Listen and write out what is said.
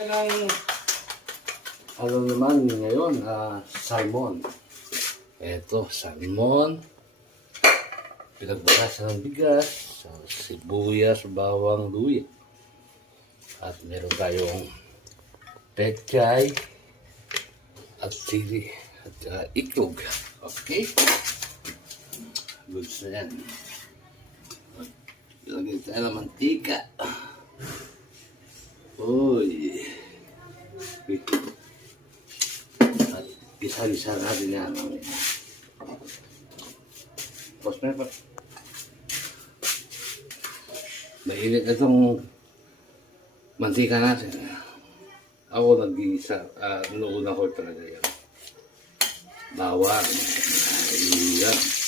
Ng ano naman ngayon, salmon. Ito, salmon. Pinagbakasan ng bigas, sibuyas, bawang, luya. At meron tayong pechay at sili at itlog. Okay? Goods na yan. Ilagay tayo ng mantika. Uy. At gisa-gisa natin yan. Tapos meron. Mainit na itong mantika natin. Ako nag-iisa. Noon ako talaga yan. Bawang. Ayan.